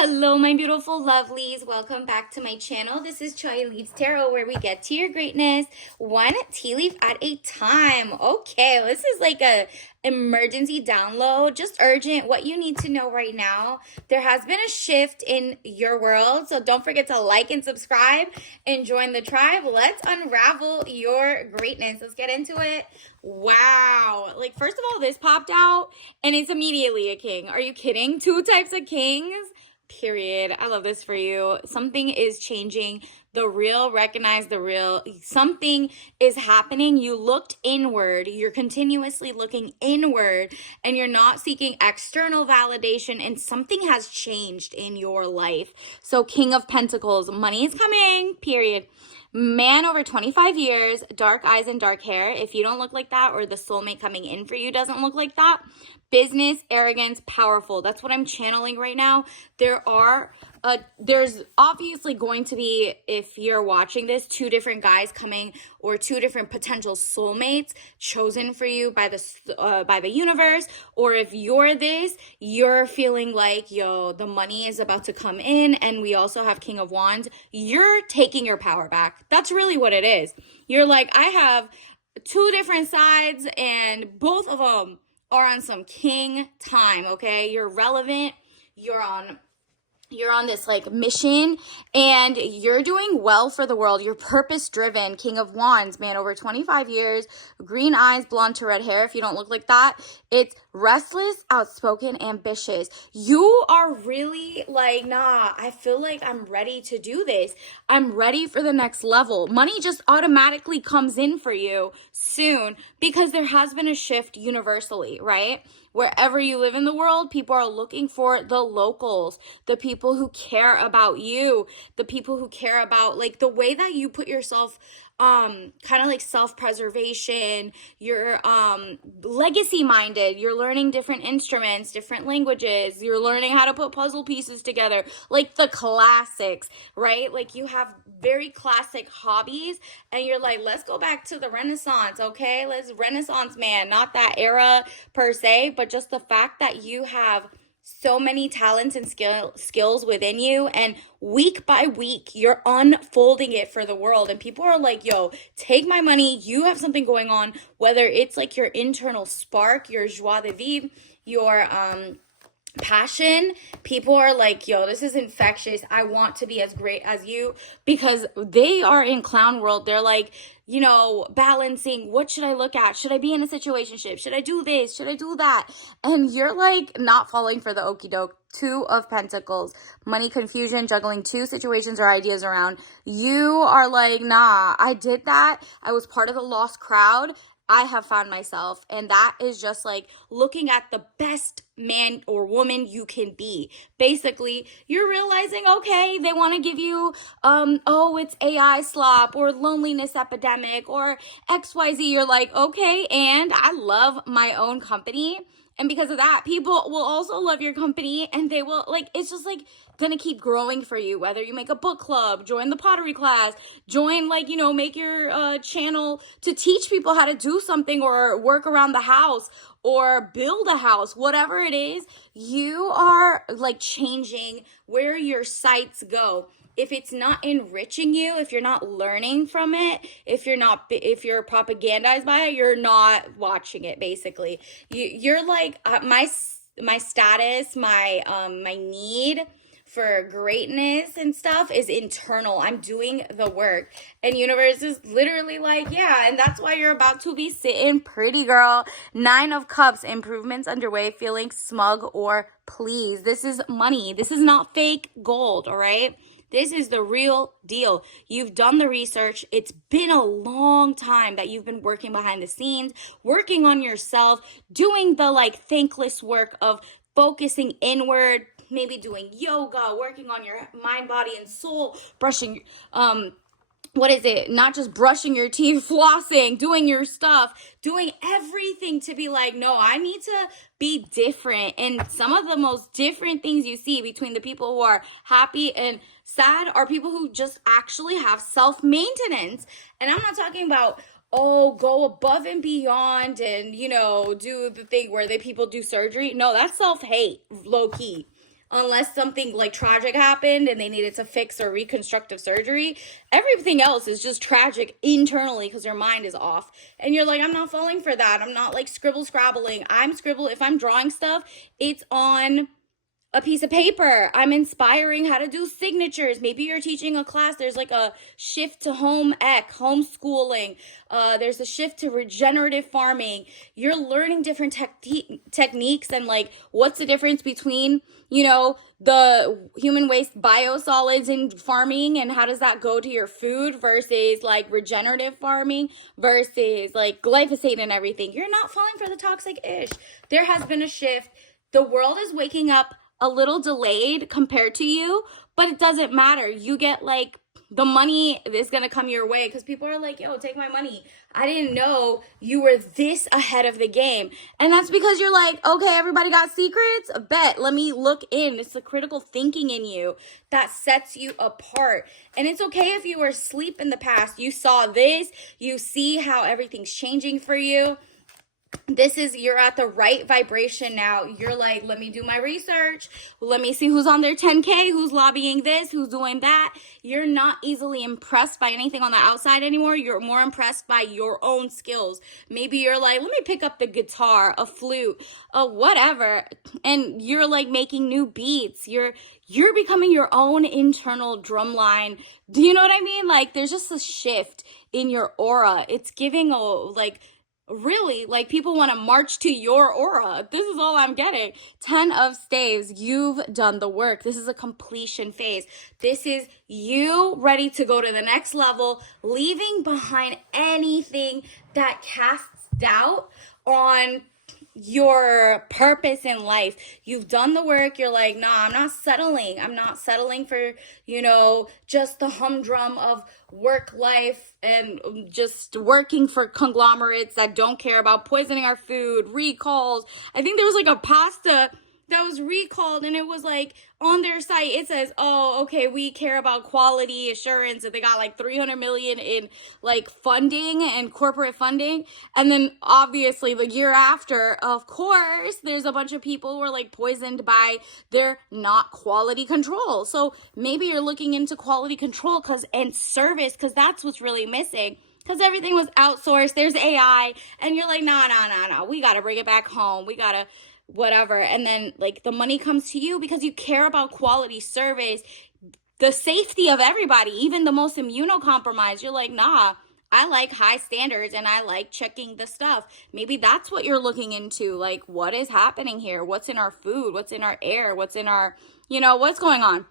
Hello, my beautiful lovelies. Welcome back to my channel. This is Choi Leaves Tarot, where we get to your greatness one tea leaf at a time. Okay, this is like a emergency download, just urgent, what you need to know right now. There has been a shift in your world, so don't forget to like and subscribe and join the tribe. Let's unravel your greatness. Let's get into it. Wow. Like, first of all, this popped out and it's immediately a king. Are you kidding? Two types of kings? Period. I love this for you. Something is changing. The real, recognize the real. Something is happening. You looked inward. You're continuously looking inward and you're not seeking external validation, and something has changed in your life. So King of Pentacles, money is coming, period. Man over 25 years, dark eyes and dark hair. If you don't look like that, or the soulmate coming in for you doesn't look like that, business, arrogance, powerful. That's what I'm channeling right now. There's obviously going to be, if you're watching this, two different guys coming, or two different potential soulmates chosen for you by the universe. Or if you're this, you're feeling like, yo, the money is about to come in, and we also have King of Wands. You're taking your power back. That's really what it is. You're like, I have two different sides, and both of them are on some king time, okay? You're relevant. You're on this like mission, and you're doing well for the world. You're purpose driven. King of Wands, man over 25 years, green eyes, blonde to red hair. If you don't look like that, it's restless, outspoken, ambitious. You are really like, nah, I feel like I'm ready to do this. I'm ready for the next level. Money just automatically comes in for you soon because there has been a shift universally, right? Wherever you live in the world, people are looking for the locals, the people who care about you, the people who care about like the way that you put yourself, kind of like self-preservation. You're legacy minded. You're learning different instruments, different languages. You're learning how to put puzzle pieces together, like the classics, right? Like you have very classic hobbies, and you're like, let's go back to the Renaissance, okay? Let's Renaissance man, not that era per se, but just the fact that you have so many talents and skills within you, and week by week you're unfolding it for the world, and people are like, yo, take my money. You have something going on, whether it's like your internal spark, your joie de vivre, your passion. People are like, yo, this is infectious. I want to be as great as you, because they are in clown world. They're like, you know, balancing, what should I look at? Should I be in a situationship? Should I do this? Should I do that? And you're like not falling for the okie doke. Two of Pentacles, money confusion, juggling two situations or ideas around. You are like, nah, I did that. I was part of the lost crowd. I have found myself, and that is just like looking at the best man or woman you can be. Basically, you're realizing, okay, they want to give you, oh, it's AI slop or loneliness epidemic or XYZ. You're like, okay, and I love my own company. And because of that, people will also love your company, and they will, like, it's just like gonna keep growing for you. Whether you make a book club, join the pottery class, join, like, you know, make your channel to teach people how to do something, or work around the house, or build a house, whatever it is, you are like changing where your sights go. If it's not enriching you, if you're not learning from it, if you're propagandized by it, you're not watching it. Basically, you're like, my status, my need for greatness and stuff is internal. I'm doing the work, and universe is literally like, yeah, and that's why you're about to be sitting pretty, girl. 9 of Cups, improvements underway, feeling smug or pleased. This is money. This is not fake gold, all right? This is the real deal. You've done the research. It's been a long time that you've been working behind the scenes, working on yourself, doing the like thankless work of focusing inward, maybe doing yoga, working on your mind, body, and soul, brushing, not just brushing your teeth, flossing, doing your stuff, doing everything to be like, no, I need to be different. And some of the most different things you see between the people who are happy and sad are people who just actually have self-maintenance. And I'm not talking about, oh, go above and beyond and, you know, do the thing where people do surgery. No, that's self-hate, low-key. unless something like tragic happened and they needed to fix or reconstructive surgery. Everything else is just tragic internally because your mind is off. And you're like, I'm not falling for that. I'm not like scrabbling. If I'm drawing stuff, it's on a piece of paper. I'm inspiring how to do signatures. Maybe you're teaching a class. There's like a shift to home ec, homeschooling. There's a shift to regenerative farming. You're learning different techniques and like what's the difference between, the human waste biosolids in farming and how does that go to your food versus like regenerative farming versus like glyphosate and everything. You're not falling for the toxic ish. There has been a shift. The world is waking up a little delayed compared to you, but it doesn't matter. You get like the money is going to come your way because people are like, yo, take my money. I didn't know you were this ahead of the game. And that's because you're like, okay, everybody got secrets? Bet, let me look in. It's the critical thinking in you that sets you apart. And it's okay if you were asleep in the past. You saw this, you see how everything's changing for you. You're at the right vibration now. You're like, let me do my research. Let me see who's on their 10K, who's lobbying this, who's doing that. You're not easily impressed by anything on the outside anymore. You're more impressed by your own skills. Maybe you're like, let me pick up the guitar, a flute, whatever. And you're like making new beats. You're becoming your own internal drum line. Do you know what I mean? Like there's just a shift in your aura. It's giving really, like people want to march to your aura. This is all I'm getting. 10 of staves. You've done the work. This is a completion phase. This is you ready to go to the next level, leaving behind anything that casts doubt on your purpose in life. You've done the work. You're like, nah, I'm not settling. I'm not settling for, just the humdrum of work life and just working for conglomerates that don't care about poisoning our food, recalls. I think there was like a pasta that was recalled and it was like on their site it says, oh, okay, we care about quality assurance, and they got like 300 million in like funding and corporate funding. And then obviously the year after, of course, there's a bunch of people who are like poisoned by their not quality control. So maybe you're looking into quality control and service, because that's what's really missing. Because everything was outsourced. There's AI and you're like, nah, we got to bring it back home. We got to whatever. And then like the money comes to you because you care about quality service, the safety of everybody, even the most immunocompromised. You're like, nah, I like high standards and I like checking the stuff. Maybe that's what you're looking into. Like, what is happening here? What's in our food? What's in our air? What's in our, what's going on?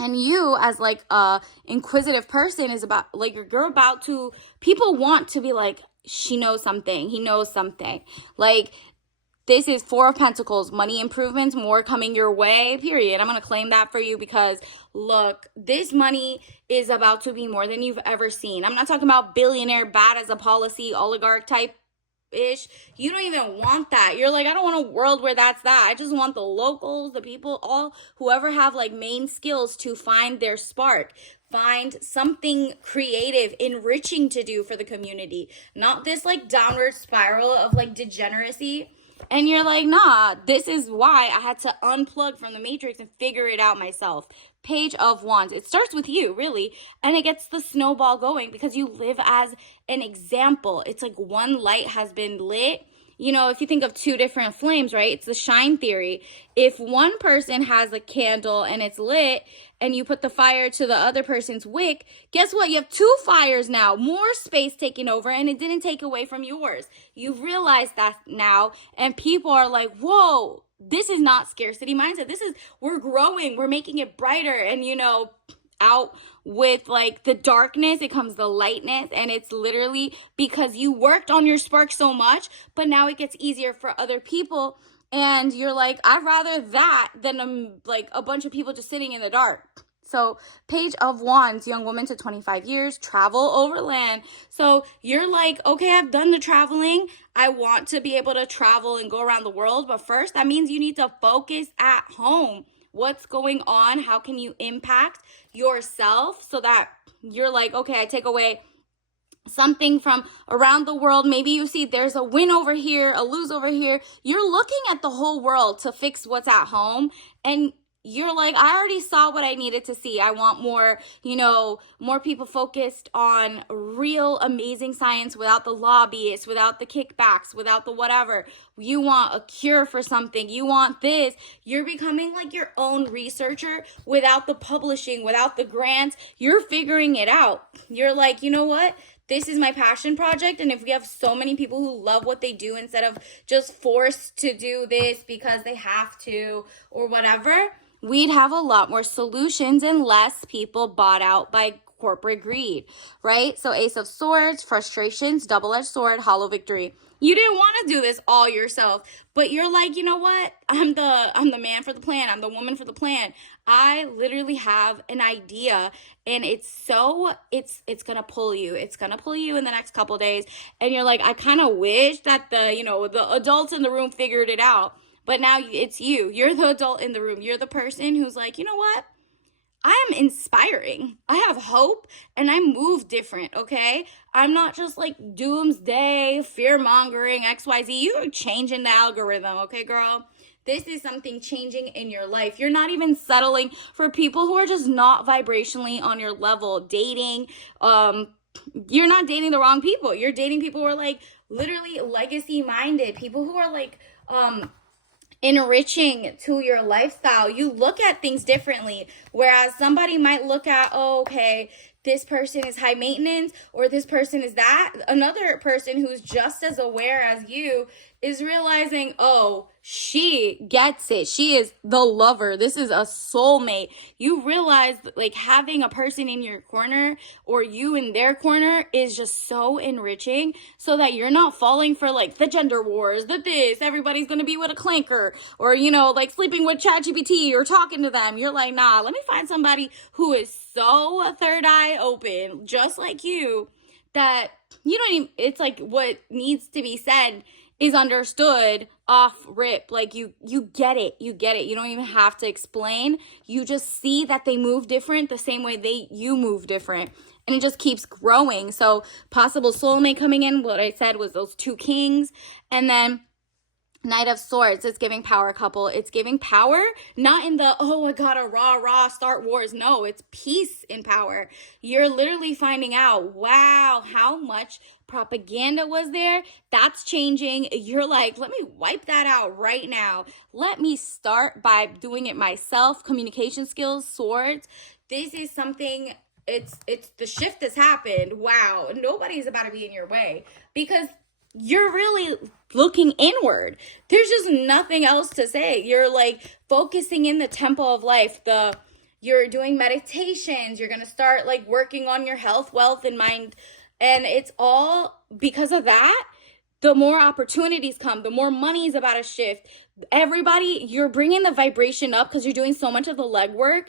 And you as like a inquisitive person is about like, you're about to, people want to be like, she knows something. He knows something. Like, this is 4 of Pentacles, money improvements, more coming your way, period. I'm going to claim that for you because, look, this money is about to be more than you've ever seen. I'm not talking about billionaire, bad as a policy, oligarch type ish. You don't even want that. You're like, I don't want a world where that's that. I just want the locals, the people, whoever have like main skills to find their spark. Find something creative, enriching to do for the community. Not this like downward spiral of like degeneracy. And you're like, nah, this is why I had to unplug from the matrix and figure it out myself. Page of Wands. It starts with you, really. And it gets the snowball going because you live as an example. It's like one light has been lit. If you think of 2 different flames, right? It's the shine theory. If one person has a candle and it's lit and you put the fire to the other person's wick, guess what? You have 2 fires now, more space taking over, and it didn't take away from yours. You've realized that now, and people are like, whoa, this is not scarcity mindset. We're growing, we're making it brighter, and out with like the darkness, it comes the lightness, and it's literally because you worked on your spark so much, but now it gets easier for other people, and you're like, I'd rather that than like a bunch of people just sitting in the dark. So Page of Wands, young woman to 25 years, travel overland. So you're like, okay, I've done the traveling. I want to be able to travel and go around the world, but first that means you need to focus at home. What's going on? How can you impact yourself so that you're like, okay, I take away something from around the world. Maybe you see there's a win over here, a lose over here. You're looking at the whole world to fix what's at home. And you're like, I already saw what I needed to see. I want more, more people focused on real amazing science without the lobbyists, without the kickbacks, without the whatever. You want a cure for something. You want this. You're becoming like your own researcher without the publishing, without the grants. You're figuring it out. You're like, you know what? This is my passion project. And if we have so many people who love what they do instead of just forced to do this because they have to or whatever, we'd have a lot more solutions and less people bought out by corporate greed, right? So Ace of Swords, frustrations, double-edged sword, hollow victory. You didn't want to do this all yourself, but you're like, you know what? I'm the man for the plan. I'm the woman for the plan. I literally have an idea, and it's going to pull you. It's going to pull you in the next couple days. And you're like, I kind of wish that the adults in the room figured it out. But now it's you. You're the adult in the room. You're the person who's like, you know what? I am inspiring. I have hope and I move different, okay? I'm not just like doomsday, fear-mongering, XYZ. You're changing the algorithm, okay, girl? This is something changing in your life. You're not even settling for people who are just not vibrationally on your level. Dating, you're not dating the wrong people. You're dating people who are like literally legacy-minded, people who are like, enriching to your lifestyle. You look at things differently, whereas somebody might look at, oh, okay, this person is high maintenance, or this person is that. Another person who's just as aware as you is realizing, oh, she gets it. She is the lover. This is a soulmate. You realize like having a person in your corner or you in their corner is just so enriching, so that you're not falling for like the gender wars, everybody's going to be with a clanker, or, like sleeping with ChatGPT or talking to them. You're like, nah, let me find somebody who is so third eye open, just like you, that you don't even, it's like what needs to be said is understood off rip. Like you get it. You don't even have to explain. You just see that they move different the same way you move different. And it just keeps growing. So possible soulmate coming in, what I said was those two kings. And then Knight of Swords is giving power couple. It's giving power, not in the, oh, I gotta rah, start wars. No, it's peace in power. You're literally finding out, wow, how much propaganda was there. That's changing. You're like, let me wipe that out right now. Let me start by doing it myself. Communication skills, swords. This is something, it's the shift has happened. Wow, nobody's about to be in your way because you're really looking inward. There's just nothing else to say. You're like focusing in the temple of life. You're doing meditations. You're going to start like working on your health, wealth, and mind. And it's all because of that. The more opportunities come, the more money is about to shift. Everybody, you're bringing the vibration up because you're doing so much of the legwork.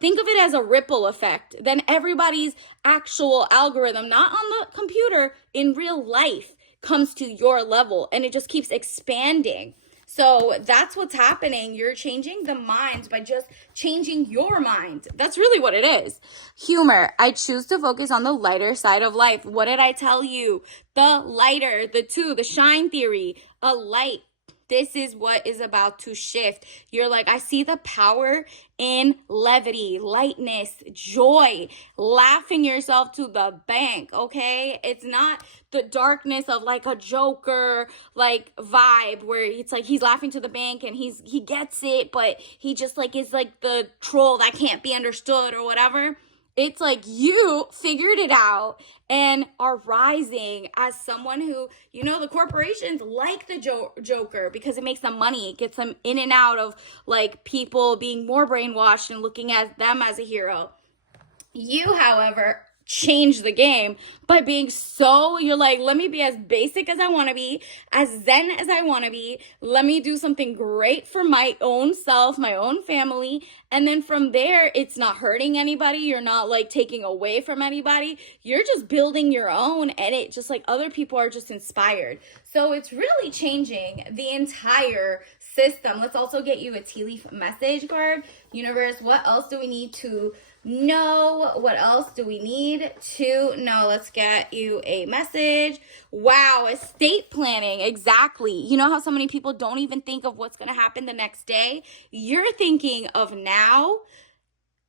Think of it as a ripple effect. Then everybody's actual algorithm, not on the computer, in real life, comes to your level, and it just keeps expanding. So that's what's happening. You're changing the minds by just changing your mind. That's really what it is. Humor. I choose to focus on the lighter side of life. What did I tell you? The lighter, the shine theory, a light. This is what is about to shift. You're like, I see the power in levity, lightness, joy, laughing yourself to the bank, okay? It's not the darkness of like a Joker like vibe where it's like he's laughing to the bank and he gets it, but he just like is like the troll that can't be understood or whatever. It's like you figured it out and are rising as someone who, the corporations like the Joker because it makes them money. It gets them in and out of like people being more brainwashed and looking at them as a hero. You, however, change the game by being you're like, let me be as basic as I want to be, as zen as I want to be. Let me do something great for my own self, my own family. And then from there, it's not hurting anybody. You're not like taking away from anybody. You're just building your own, and it just like other people are just inspired. So it's really changing the entire system. Let's also get you a tea leaf message card. Universe, what else do we need to know? What else do we need to know? Let's get you a message. Wow, estate planning. Exactly. You know how so many people don't even think of what's going to happen the next day? You're thinking of now,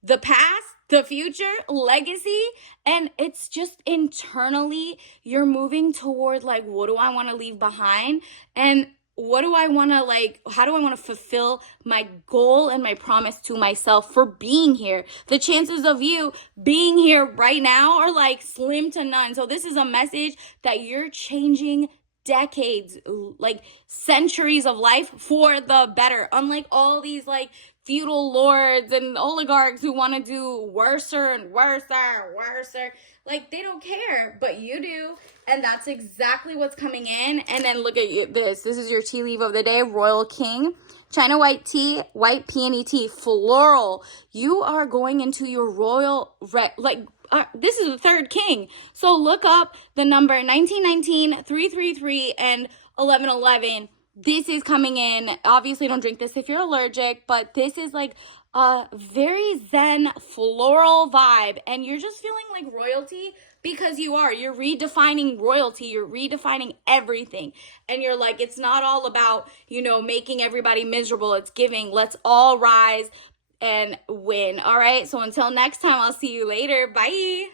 the past, the future, legacy, and it's just internally you're moving toward like, what do I want to leave behind? And what do I want to like, how do I want to fulfill my goal and my promise to myself for being here? The chances of you being here right now are like slim to none. So this is a message that you're changing decades, like centuries of life for the better. Unlike all these like feudal lords and oligarchs who want to do worser and worser and worser. Like, they don't care, but you do. And that's exactly what's coming in. And then look at this. This is your tea leaf of the day, Royal King. China white tea, white peony tea, floral. You are going into your royal, this is the third king. So look up the number 1919, 333, and 1111. This is coming in. Obviously, don't drink this if you're allergic, but this is like a very zen floral vibe, and you're just feeling like royalty because you are. You're redefining royalty. You're redefining everything. And you're like, it's not all about, making everybody miserable. It's giving. Let's all rise and win. All right. So until next time, I'll see you later. Bye.